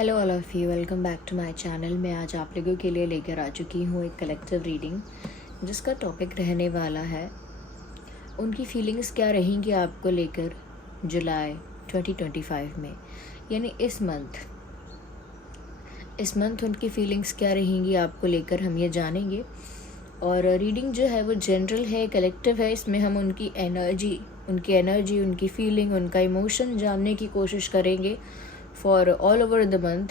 Hello all of you, welcome back to my channel. मैं आज आप लोगों के लिए लेकर आ चुकी हूँ एक कलेक्टिव रीडिंग, जिसका टॉपिक रहने वाला है उनकी फीलिंग्स क्या रहेंगी आपको लेकर जुलाई 2025 में, यानी इस मंथ उनकी फीलिंग्स क्या रहेंगी आपको लेकर हम ये जानेंगे। और रीडिंग जो है वो जनरल है, कलेक्टिव है। इसमें हम उनकी एनर्जी, उनकी फीलिंग, उनका इमोशन जानने की कोशिश करेंगे for all over the month.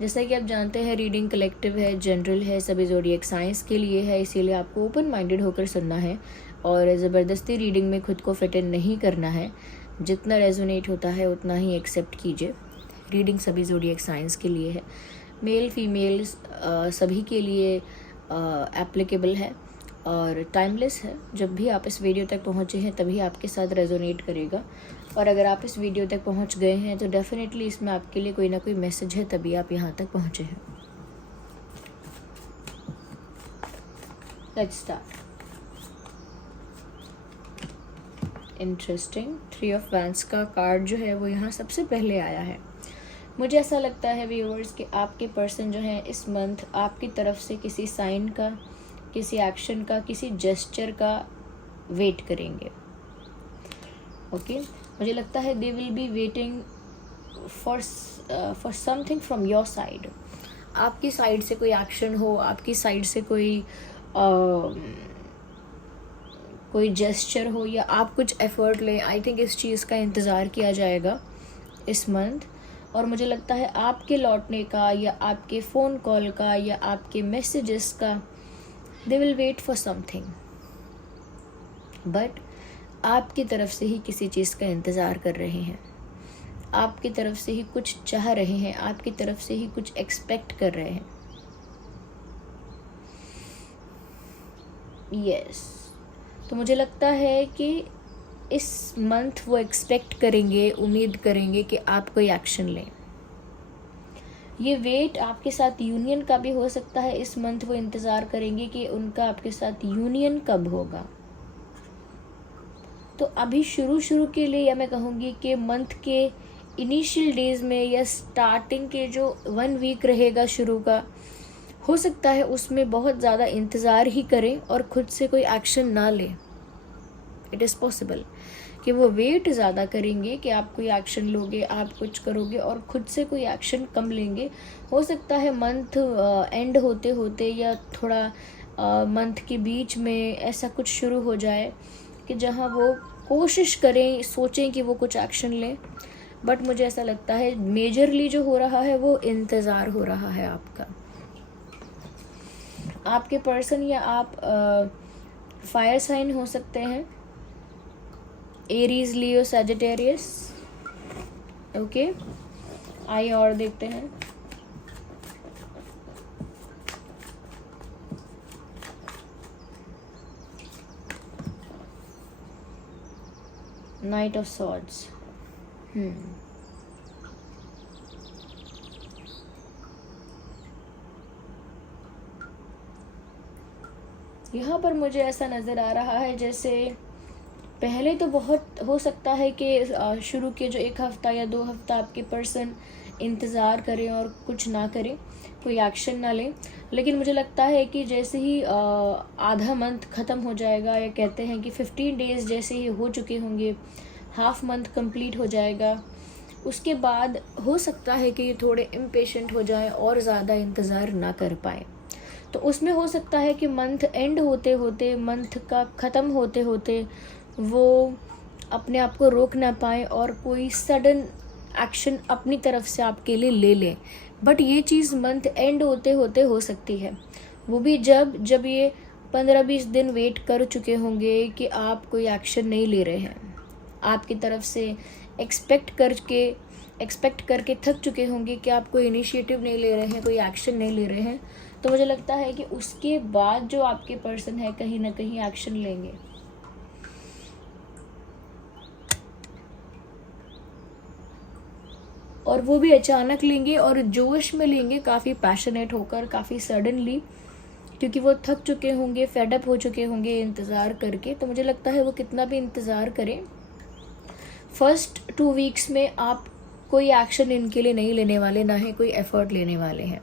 जैसा कि आप जानते हैं, रीडिंग कलेक्टिव है, जनरल है, सभी ज़ोडिएक साइंस के लिए है, इसीलिए आपको ओपन माइंडेड होकर सुनना है और ज़बरदस्ती रीडिंग में खुद को फिट इन नहीं करना है। जितना रेजोनेट होता है उतना ही एक्सेप्ट कीजिए। रीडिंग सभी ज़ोडिएक साइंस के लिए है, मेल फीमेल सभी के लिए एप्लीकेबल है और टाइमलेस है। जब भी आप इस वीडियो तक पहुँचे हैं तभी आपके साथ रेजोनेट करेगा, और अगर आप इस वीडियो तक पहुंच गए हैं तो डेफिनेटली इसमें आपके लिए कोई ना कोई मैसेज है, तभी आप यहां तक पहुंचे हैं। Let's start. Interesting, 3 of wands का कार्ड जो है वो यहाँ सबसे पहले आया है। मुझे ऐसा लगता है व्यूअर्स कि आपके पर्सन जो है इस मंथ आपकी तरफ से किसी साइन का, किसी एक्शन का, किसी जेस्चर का वेट करेंगे। ओके, मुझे लगता है दे will be waiting for something from your side. आपकी साइड से कोई एक्शन हो, आपकी साइड से कोई जेस्चर हो, या आप कुछ एफर्ट लें। आई थिंक इस चीज़ का इंतज़ार किया जाएगा इस मंथ। और मुझे लगता है आपके लौटने का, या आपके फ़ोन कॉल का, या आपके मैसेजेस का, they will wait for something. But आपकी तरफ से ही किसी चीज़ का इंतज़ार कर रहे हैं, आपकी तरफ से ही कुछ चाह रहे हैं, आपकी तरफ से ही कुछ एक्सपेक्ट कर रहे हैं। यस, तो मुझे लगता है कि इस मंथ वो एक्सपेक्ट करेंगे, उम्मीद करेंगे कि आप कोई एक्शन लें। ये वेट आपके साथ यूनियन का भी हो सकता है। इस मंथ वो इंतज़ार करेंगे कि उनका आपके साथ यूनियन कब होगा। तो अभी शुरू के लिए, या मैं कहूँगी कि मंथ के इनिशियल डेज में, या स्टार्टिंग के जो 1 वीक रहेगा शुरू का, हो सकता है उसमें बहुत ज़्यादा इंतज़ार ही करें और ख़ुद से कोई एक्शन ना लें। इट इज़ पॉसिबल कि वो वेट ज़्यादा करेंगे कि आप कोई एक्शन लोगे, आप कुछ करोगे, और ख़ुद से कोई एक्शन कम लेंगे। हो सकता है मंथ एंड होते होते या थोड़ा मंथ के बीच में ऐसा कुछ शुरू हो जाए कि जहाँ वो कोशिश करें, सोचें कि वो कुछ एक्शन लें। बट मुझे ऐसा लगता है मेजरली जो हो रहा है वो इंतज़ार हो रहा है आपका। आपके पर्सन या आप फायर साइन हो सकते हैं, एरीज, लियो, सैजिटेरियस। ओके, आइए और देखते हैं। Night of swords. यहाँ पर मुझे ऐसा नज़र आ रहा है जैसे पहले तो बहुत हो सकता है कि शुरू के जो 1 हफ़्ता या 2 हफ़्ता आपके पर्सन इंतज़ार करें और कुछ ना करें, कोई एक्शन ना लें। लेकिन मुझे लगता है कि जैसे ही आधा मंथ ख़त्म हो जाएगा, या कहते हैं कि 15 डेज़ जैसे ही हो चुके होंगे, हाफ मंथ कंप्लीट हो जाएगा, उसके बाद हो सकता है कि ये थोड़े इम्पेशेंट हो जाएं और ज़्यादा इंतज़ार ना कर पाएँ। तो उसमें हो सकता है कि मंथ एंड होते होते, मंथ का ख़त्म होते होते वो अपने आप को रोक ना पाए और कोई सडन एक्शन अपनी तरफ से आपके लिए ले लें। बट ये चीज़ मंथ एंड होते होते हो सकती है, वो भी जब ये 15-20 दिन वेट कर चुके होंगे कि आप कोई एक्शन नहीं ले रहे हैं, आपकी तरफ से एक्सपेक्ट करके थक चुके होंगे कि आप कोई इनिशिएटिव नहीं ले रहे हैं, कोई एक्शन नहीं ले रहे हैं। तो मुझे लगता है कि उसके बाद जो आपके पर्सन है कहीं ना कहीं एक्शन लेंगे। और वो भी अचानक लेंगे और जोश में लेंगे, काफ़ी पैशनेट होकर, काफ़ी सडनली, क्योंकि वो थक चुके होंगे, फेडअप हो चुके होंगे इंतज़ार करके। तो मुझे लगता है वो कितना भी इंतज़ार करें, फर्स्ट 2 वीक्स में आप कोई एक्शन इनके लिए नहीं लेने वाले, ना ही कोई एफर्ट लेने वाले हैं,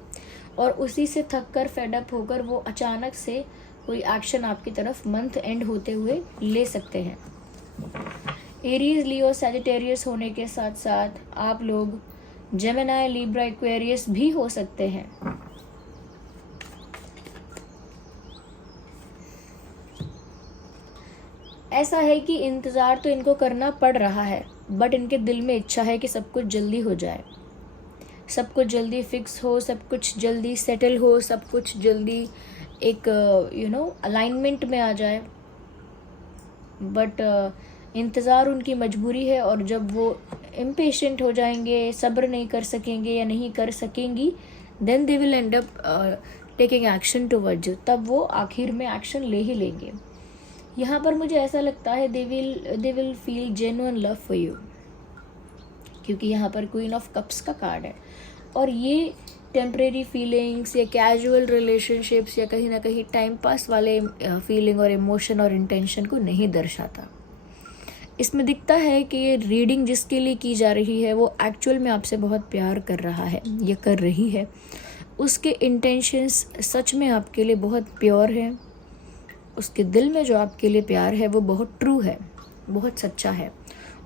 और उसी से थक कर फेड अप होकर वो अचानक से कोई एक्शन आपकी तरफ मंथ एंड होते हुए ले सकते हैं। एरीज, लियो, सैजिटेरियस होने के साथ साथ आप लोग जेमिनी, लिब्रा, एक्वेरियस भी हो सकते हैं। ऐसा है कि इंतज़ार तो इनको करना पड़ रहा है, बट इनके दिल में इच्छा है कि सब कुछ जल्दी हो जाए, सब कुछ जल्दी फिक्स हो, सब कुछ जल्दी सेटल हो, सब कुछ जल्दी एक अलाइनमेंट में आ जाए। बट इंतज़ार उनकी मजबूरी है, और जब वो इम्पेशेंट हो जाएंगे, सब्र नहीं कर सकेंगे या नहीं कर सकेंगी, then they will end up taking action towards you, तब वो आखिर में एक्शन ले ही लेंगे। यहाँ पर मुझे ऐसा लगता है they will feel genuine love for you, क्योंकि यहाँ पर क्वीन ऑफ कप्स का कार्ड है, और ये टेम्परेरी फीलिंग्स या कैजुअल रिलेशनशिप्स या कहीं ना कहीं टाइम पास वाले फीलिंग और इमोशन और इंटेंशन को नहीं दर्शाता। इसमें दिखता है कि ये रीडिंग जिसके लिए की जा रही है वो एक्चुअल में आपसे बहुत प्यार कर रहा है या कर रही है, उसके इंटेंशंस सच में आपके लिए बहुत प्योर हैं, उसके दिल में जो आपके लिए प्यार है वो बहुत ट्रू है, बहुत सच्चा है,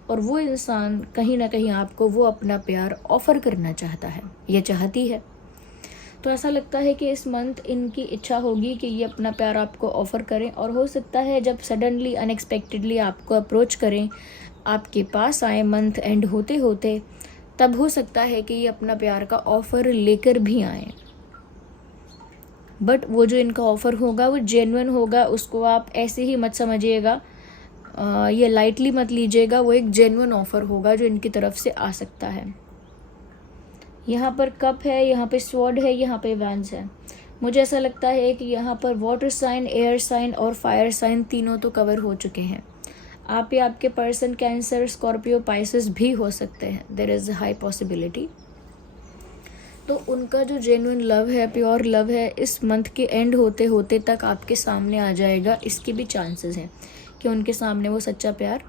और वो इंसान कहीं ना कहीं आपको वो अपना प्यार ऑफ़र करना चाहता है या चाहती है। तो ऐसा लगता है कि इस मंथ इनकी इच्छा होगी कि ये अपना प्यार आपको ऑफ़र करें, और हो सकता है जब सडनली अनएक्सपेक्टेडली आपको अप्रोच करें, आपके पास आए मंथ एंड होते होते, तब हो सकता है कि ये अपना प्यार का ऑफ़र लेकर भी आएँ। बट वो जो इनका ऑफ़र होगा वो जेन्युइन होगा, उसको आप ऐसे ही मत समझिएगा, ये लाइटली मत लीजिएगा, वो एक जेन्युइन ऑफ़र होगा जो इनकी तरफ से आ सकता है। यहाँ पर कप है, यहाँ पे स्वॉर्ड है, यहाँ पे वैंड्स है। मुझे ऐसा लगता है कि यहाँ पर वाटर साइन, एयर साइन और फायर साइन तीनों तो कवर हो चुके हैं। आप या आपके पर्सन कैंसर, स्कॉर्पियो, पाइसेस भी हो सकते हैं, देयर इज़ हाई पॉसिबिलिटी। तो उनका जो जेन्युइन लव है, प्योर लव है, इस मंथ के एंड होते होते तक आपके सामने आ जाएगा। इसके भी चांसेस हैं कि उनके सामने वो सच्चा प्यार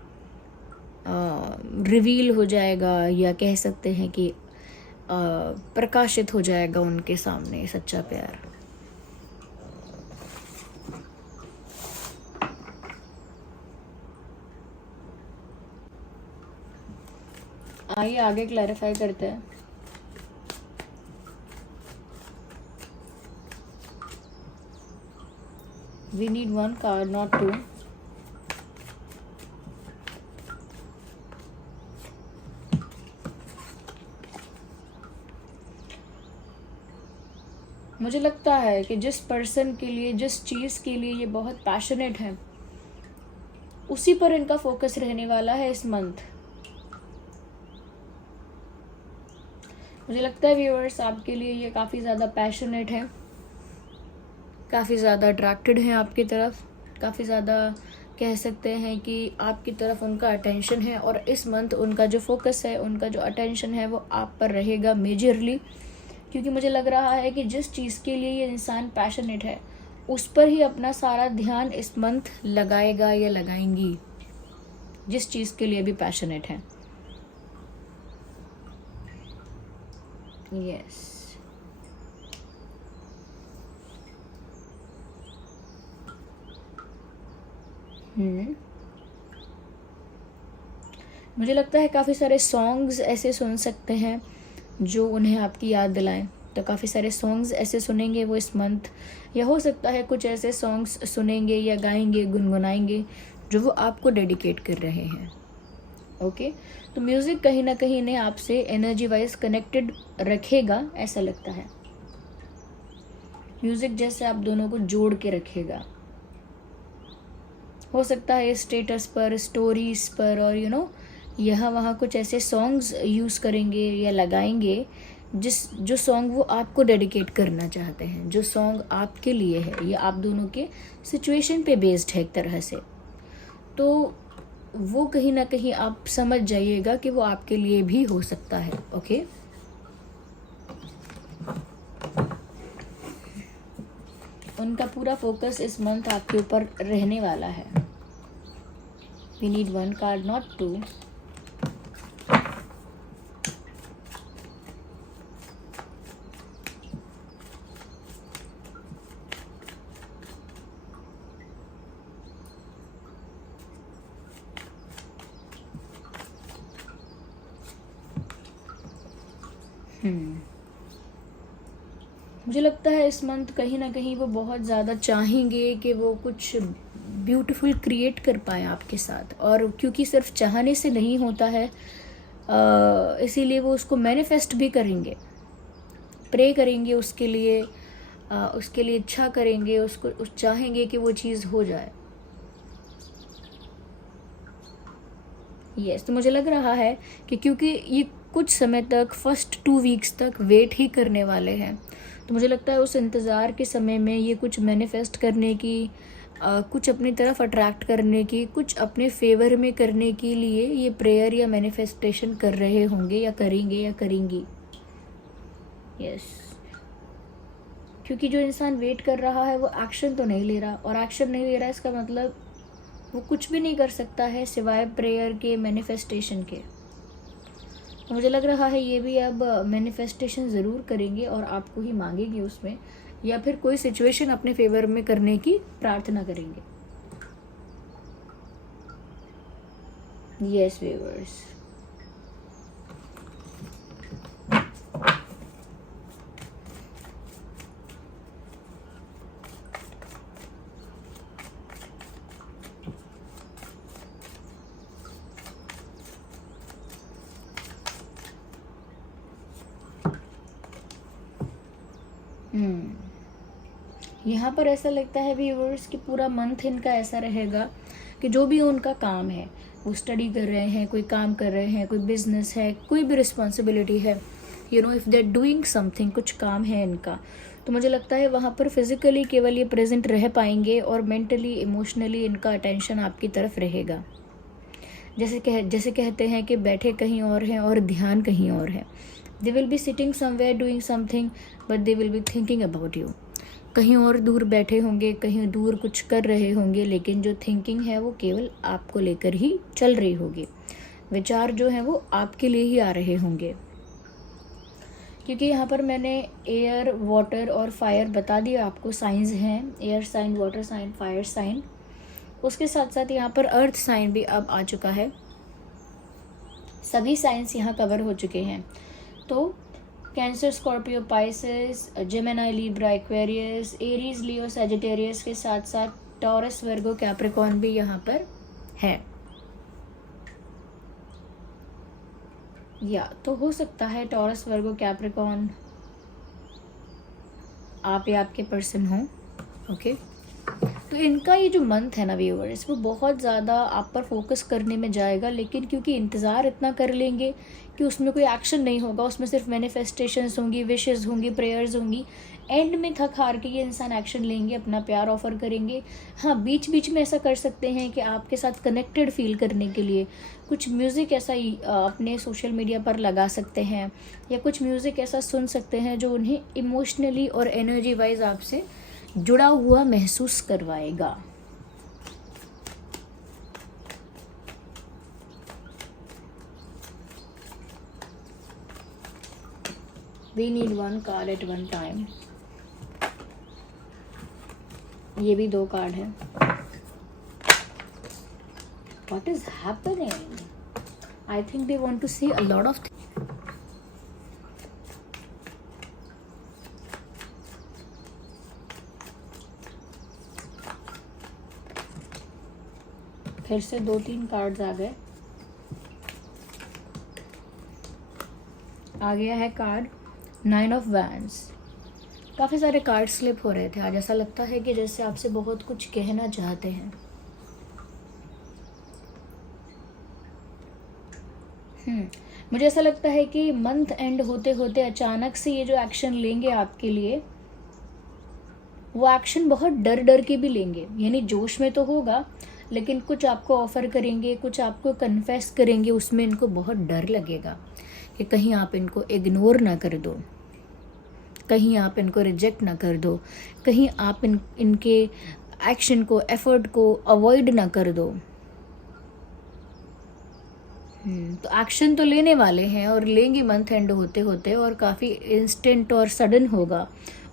रिवील हो जाएगा, या कह सकते हैं कि प्रकाशित हो जाएगा उनके सामने सच्चा प्यार। आइए आगे क्लैरिफाई करते हैं। We need one card, not two. मुझे लगता है कि जिस पर्सन के लिए, जिस चीज़ के लिए ये बहुत पैशनेट है, उसी पर इनका फोकस रहने वाला है इस मंथ। मुझे लगता है व्यूअर्स आपके लिए ये काफ़ी ज़्यादा पैशनेट है, काफ़ी ज़्यादा अट्रैक्टेड हैं आपकी तरफ, काफ़ी ज़्यादा कह सकते हैं कि आपकी तरफ उनका अटेंशन है, और इस मंथ उनका जो फोकस है, उनका जो अटेंशन है वो आप पर रहेगा मेजरली, क्योंकि मुझे लग रहा है कि जिस चीज़ के लिए ये इंसान पैशनेट है उस पर ही अपना सारा ध्यान इस मंथ लगाएगा या लगाएंगी, जिस चीज़ के लिए भी पैशनेट है। यस, मुझे लगता है काफ़ी सारे सॉन्ग्स ऐसे सुन सकते हैं जो उन्हें आपकी याद दिलाएं। तो काफ़ी सारे सॉन्ग्स ऐसे सुनेंगे वो इस मंथ, या हो सकता है कुछ ऐसे सॉन्ग्स सुनेंगे या गाएंगे, गुनगुनाएंगे जो वो आपको डेडिकेट कर रहे हैं। ओके, तो म्यूज़िक कहीं ना कहीं इन्हें आपसे एनर्जी वाइज कनेक्टेड रखेगा, ऐसा लगता है। म्यूज़िक जैसे आप दोनों को जोड़ के रखेगा। हो सकता है स्टेटस पर, स्टोरीज पर, और यहाँ वहाँ कुछ ऐसे सॉन्ग्स यूज़ करेंगे या लगाएंगे जो सॉन्ग वो आपको डेडिकेट करना चाहते हैं, जो सॉन्ग आपके लिए है या आप दोनों के सिचुएशन पे बेस्ड है एक तरह से। तो वो कहीं ना कहीं आप समझ जाइएगा कि वो आपके लिए भी हो सकता है। ओके, उनका पूरा फोकस इस मंथ आपके ऊपर रहने वाला है। We need one card, not two. मुझे लगता है इस मंथ कहीं ना कहीं वो बहुत ज़्यादा चाहेंगे कि वो कुछ ब्यूटीफुल क्रिएट कर पाए आपके साथ, और क्योंकि सिर्फ चाहने से नहीं होता है, इसीलिए वो उसको मैनिफेस्ट भी करेंगे, प्रे करेंगे उसके लिए, इच्छा करेंगे, उसको चाहेंगे कि वो चीज़ हो जाए। यस, तो मुझे लग रहा है कि क्योंकि ये कुछ समय तक, फर्स्ट 2 वीक्स तक वेट ही करने वाले हैं, तो मुझे लगता है उस इंतज़ार के समय में ये कुछ मैनिफेस्ट करने की, कुछ अपनी तरफ अट्रैक्ट करने की, कुछ अपने फेवर में करने के लिए ये प्रेयर या मैनिफेस्टेशन कर रहे होंगे, या करेंगे या करेंगी। यस, क्योंकि जो इंसान वेट कर रहा है वो एक्शन तो नहीं ले रहा, और एक्शन नहीं ले रहा इसका मतलब वो कुछ भी नहीं कर सकता है सिवाय प्रेयर के, मैनिफेस्टेशन के। तो मुझे लग रहा है ये भी अब मैनिफेस्टेशन ज़रूर करेंगे और आपको ही मांगेंगे उसमें, या फिर कोई सिचुएशन अपने फेवर में करने की प्रार्थना करेंगे। यस व्यूअर्स, यहाँ पर ऐसा लगता है व्यूअर्स कि पूरा मंथ इनका ऐसा रहेगा कि जो भी उनका काम है, वो स्टडी कर रहे हैं, कोई काम कर रहे हैं, कोई बिजनेस है, कोई भी रिस्पॉन्सिबिलिटी है, if they are doing something, कुछ काम है इनका, तो मुझे लगता है वहाँ पर फिजिकली केवल ये प्रेजेंट रह पाएंगे, और मेंटली, इमोशनली इनका अटेंशन आपकी तरफ रहेगा। जैसे कहते हैं कि बैठे कहीं और हैं और ध्यान कहीं और है। दे will be sitting somewhere doing something, but they will be thinking about you. कहीं और दूर बैठे होंगे, कहीं दूर कुछ कर रहे होंगे, लेकिन जो थिंकिंग है वो केवल आपको लेकर ही चल रही होगी। विचार जो हैं वो आपके लिए ही आ रहे होंगे, क्योंकि यहाँ पर मैंने एयर, वाटर और फायर बता दिया आपको, साइंस हैं, air sign, water sign, fire sign. उसके साथ साथ यहाँ पर अर्थ साइन भी अब आ चुका है। सभी साइंस यहाँ कवर हो चुके हैं। तो Cancer, Scorpio, Pisces, Gemini, Libra, Aquarius, Aries, Leo, Sagittarius के साथ साथ टॉरस, वर्गो, कैप्रिकॉर्न भी यहाँ पर है। या तो हो सकता है टॉरस, वर्गो, कैप्रिकॉर्न आप या आपके पर्सन हो। ओके, तो इनका ये जो मंथ है ना व्यूअर्स, वो बहुत ज़्यादा आप पर फोकस करने में जाएगा, लेकिन क्योंकि इंतज़ार इतना कर लेंगे कि उसमें कोई एक्शन नहीं होगा, उसमें सिर्फ मैनिफेस्टेशंस होंगी, विशेस होंगी, प्रेयर्स होंगी, एंड में थक हार के ये इंसान एक्शन लेंगे, अपना प्यार ऑफर करेंगे। हाँ, बीच बीच में ऐसा कर सकते हैं कि आपके साथ कनेक्टेड फील करने के लिए कुछ म्यूज़िक ऐसा ही अपने सोशल मीडिया पर लगा सकते हैं, या कुछ म्यूज़िक ऐसा सुन सकते हैं जो उन्हें इमोशनली और एनर्जी वाइज आपसे जुड़ा हुआ महसूस करवाएगा। We need one card at one time. ये भी 2 कार्ड है। What is happening? I think they want to see a lot of things. फिर से 2-3 कार्ड्स आ गए। आ गया है कार्ड 9 ऑफ वैंड्स। काफ़ी सारे कार्ड स्लिप हो रहे थे आज, ऐसा लगता है कि जैसे आपसे बहुत कुछ कहना चाहते हैं। मुझे ऐसा लगता है कि मंथ एंड होते होते अचानक से ये जो एक्शन लेंगे आपके लिए, वो एक्शन बहुत डर डर के भी लेंगे, यानी जोश में तो होगा, लेकिन कुछ आपको ऑफ़र करेंगे, कुछ आपको कन्फेस करेंगे, उसमें इनको बहुत डर लगेगा कि कहीं आप इनको इग्नोर ना कर दो, कहीं आप इनको रिजेक्ट ना कर दो, कहीं आप इनके एक्शन को, एफर्ट को अवॉइड ना कर दो। तो एक्शन तो लेने वाले हैं और लेंगे मंथ एंड होते होते, और काफ़ी इंस्टेंट और सडन होगा,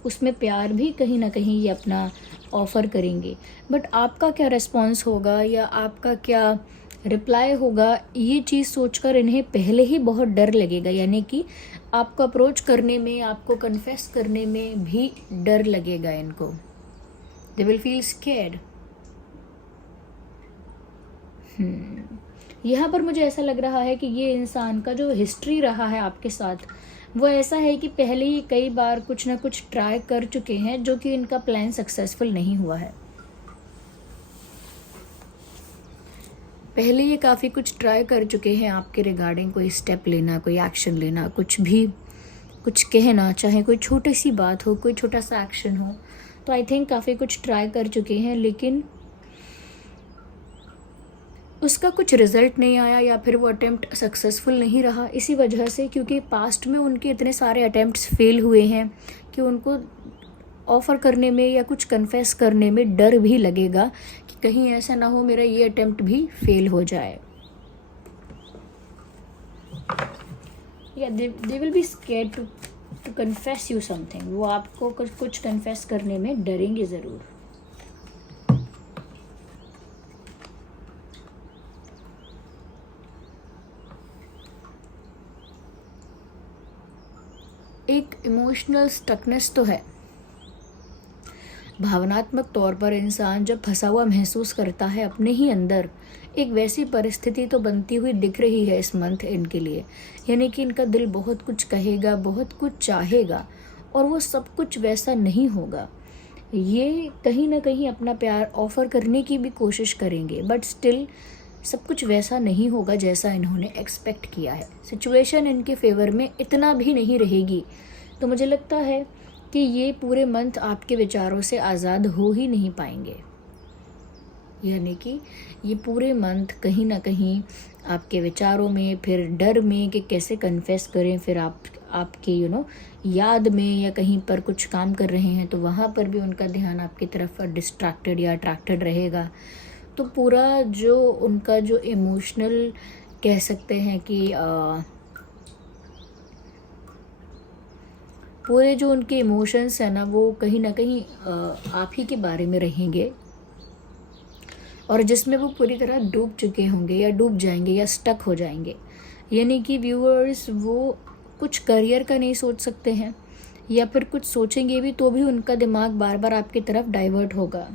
उसमें प्यार भी कहीं ना कहीं ये अपना ऑफ़र करेंगे। बट आपका क्या रिस्पॉन्स होगा या आपका क्या रिप्लाई होगा, ये चीज़ सोचकर इन्हें पहले ही बहुत डर लगेगा, यानी कि आपको अप्रोच करने में, आपको कन्फेस करने में भी डर लगेगा इनको। They will feel scared. यहाँ पर मुझे ऐसा लग रहा है कि ये इंसान का जो हिस्ट्री रहा है आपके साथ, वो ऐसा है कि पहले ही कई बार कुछ ना कुछ ट्राई कर चुके हैं, जो कि इनका प्लान सक्सेसफुल नहीं हुआ है। पहले ये काफ़ी कुछ ट्राई कर चुके हैं आपके रिगार्डिंग, कोई स्टेप लेना, कोई एक्शन लेना, कुछ भी, कुछ कहना, चाहे कोई छोटी सी बात हो, कोई छोटा सा एक्शन हो, तो आई थिंक काफ़ी कुछ ट्राई कर चुके हैं, लेकिन उसका कुछ रिजल्ट नहीं आया, या फिर वो अटेम्प्ट सक्सेसफुल नहीं रहा। इसी वजह से, क्योंकि पास्ट में उनके इतने सारे अटेम्प्ट्स फेल हुए हैं कि उनको ऑफ़र करने में या कुछ कन्फेस करने में डर भी लगेगा कि कहीं ऐसा ना हो मेरा ये अटेम्प्ट भी फेल हो जाए। या they will be scared to confess you something. वो आपको कुछ कन्फेस करने में डरेंगे ज़रूर। एक इमोशनल स्टकनेस तो है। भावनात्मक तौर पर इंसान जब फंसा हुआ महसूस करता है अपने ही अंदर, एक वैसी परिस्थिति तो बनती हुई दिख रही है इस मंथ इनके लिए। यानी कि इनका दिल बहुत कुछ कहेगा, बहुत कुछ चाहेगा, और वो सब कुछ वैसा नहीं होगा। ये कहीं ना कहीं अपना प्यार ऑफ़र करने की भी कोशिश करेंगे, बट स्टिल सब कुछ वैसा नहीं होगा जैसा इन्होंने एक्सपेक्ट किया है। सिचुएशन इनके फेवर में इतना भी नहीं रहेगी। तो मुझे लगता है कि ये पूरे मंथ आपके विचारों से आज़ाद हो ही नहीं पाएंगे। यानी कि ये पूरे मंथ कहीं ना कहीं आपके विचारों में, फिर डर में कि कैसे कन्फेस करें, फिर आपके याद में, या कहीं पर कुछ काम कर रहे हैं तो वहाँ पर भी उनका ध्यान आपकी तरफ डिस्ट्रैक्टेड या अट्रैक्टेड रहेगा। तो पूरा जो उनका जो इमोशनल कह सकते हैं कि पूरे जो उनके इमोशंस हैं ना, वो कहीं ना कहीं आप ही के बारे में रहेंगे, और जिसमें वो पूरी तरह डूब चुके होंगे या डूब जाएंगे या स्टक हो जाएंगे। यानी कि व्यूअर्स, वो कुछ करियर का नहीं सोच सकते हैं, या फिर कुछ सोचेंगे भी तो भी उनका दिमाग बार बार आपकी तरफ डाइवर्ट होगा।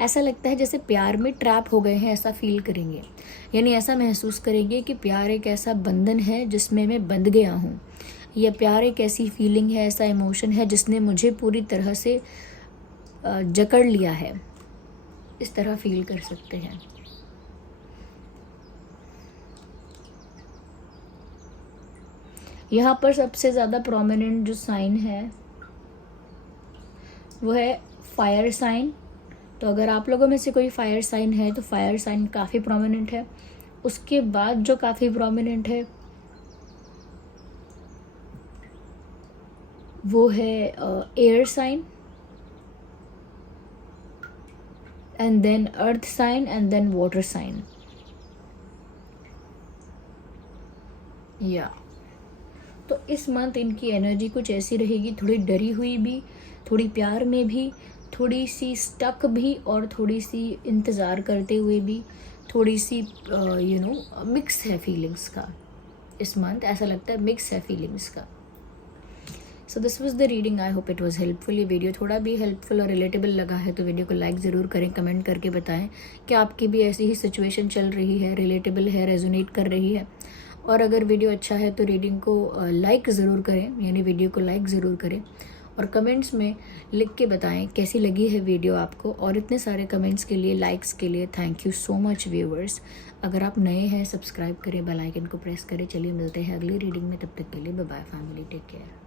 ऐसा लगता है जैसे प्यार में ट्रैप हो गए हैं, ऐसा फील करेंगे। यानी ऐसा महसूस करेंगे कि प्यार एक ऐसा बंधन है जिसमें मैं बंध गया हूँ, या प्यार एक ऐसी फीलिंग है, ऐसा इमोशन है जिसने मुझे पूरी तरह से जकड़ लिया है। इस तरह फील कर सकते हैं। यहाँ पर सबसे ज़्यादा प्रोमिनेंट जो साइन है वो है फायर साइन। तो अगर आप लोगों में से कोई फायर साइन है तो फायर साइन काफ़ी प्रोमिनेंट है। उसके बाद जो काफ़ी प्रोमिनेंट है वो है air sign, and then earth sign, and then water sign. या तो इस मंथ इनकी एनर्जी कुछ ऐसी रहेगी, थोड़ी डरी हुई भी, थोड़ी प्यार में भी, थोड़ी सी स्टक भी, और थोड़ी सी इंतज़ार करते हुए भी, थोड़ी सी मिक्स है फीलिंग्स का। इस मंथ ऐसा लगता है मिक्स है फीलिंग्स का। So this was the reading. I hope it was helpful. ये वीडियो थोड़ा भी हेल्पफुल और रिलेटेबल लगा है तो वीडियो को लाइक ज़रूर करें, कमेंट करके बताएं कि आपकी भी ऐसी ही सिचुएशन चल रही है, रिलेटेबल है, रेजोनेट कर रही है। और अगर वीडियो अच्छा है तो रीडिंग को लाइक ज़रूर करें, यानी वीडियो को लाइक ज़रूर करें, और कमेंट्स में लिख के बताएं कैसी लगी है वीडियो आपको। और इतने सारे कमेंट्स के लिए, लाइक्स के लिए thank you so much viewers. अगर आप नए हैं सब्सक्राइब करें, बेल आइकन को प्रेस करें। चलिए मिलते हैं अगली रीडिंग में, तब तक के लिए bye bye family, take care.